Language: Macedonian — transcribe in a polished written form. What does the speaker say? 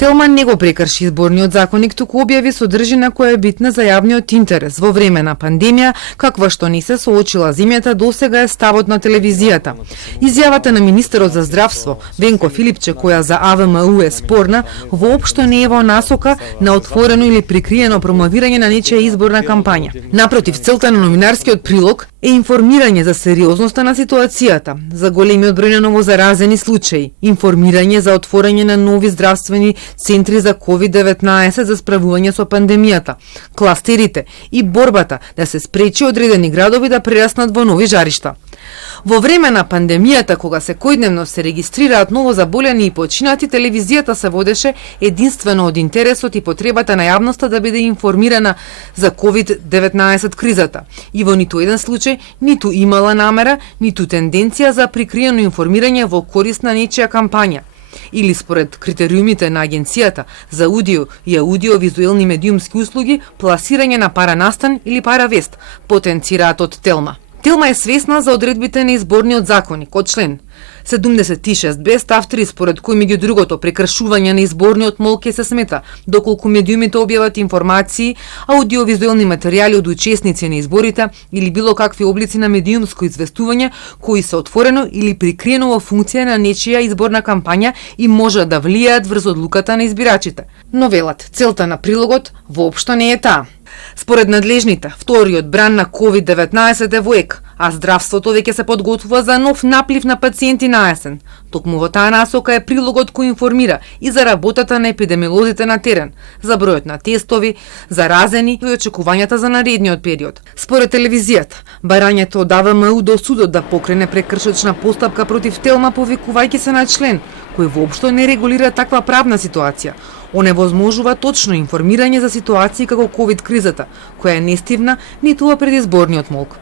Телма не го прекрши изборниот законник, туку објави содржина која е битна за јавниот интерес во време на пандемија, каква што не се соочила земјата досега е ставот на телевизијата. Изјавата на министерот за здравство Венко Филипче, која за АВМУ е спорна, воопшто не е во насока на отворено или прикриено промовирање на нечија изборна кампања. Напротив, целта на новинарскиот прилог е информирање за сериозноста на ситуацијата, за големиот број на новозаразени случаи, информирање за отворање на нови здравствени центри за COVID-19 за справување со пандемијата, кластерите и борбата да се спречи одредени градови да прераснат во нови жаришта. Во време на пандемијата, кога секојдневно се регистрираат новозаболени и починати, телевизијата се водеше единствено од интересот и потребата на јавноста да биде информирана за COVID-19 кризата. И во ниту еден случај ниту имала намера, ниту тенденција за прикриено информирање во корист на нечија кампања. Или според критериумите на Агенцијата за аудио и аудиовизуелни медиумски услуги, пласирање на паранастан или паравест, потенцираат од Телма. Телма е свесна за одредбите на изборниот законник од член 76б став 3, според кој меѓу другото прекршување на изборниот молк ќе се смета доколку медиумите објават информации, аудиовизуелни материјали од учесници на изборите или било какви облици на медиумско известување кои се отворено или прикриено во функција на нечија изборна кампања и можат да влијаат врз одлуката на избирачите. Но велат, целта на прилогот воопшто не е таа. Според надлежните, вториот бран на COVID-19 е во ек, а здравството веќе се подготвува за нов наплив на пациенти на есен. Токму во таа насока е прилогот кој информира и за работата на епидемиолозите на терен, за бројот на тестови, заразени и очекувањата за наредниот период. Според телевизијата, барањето од АВМУ до судот да покрене прекршочна постапка против Телма повикувајќи се на член, кој воопшто не регулира таква правна ситуација, оневозможува точно информирање за ситуации како ковид кризата, која е нестивна ниту во предизборниот молк.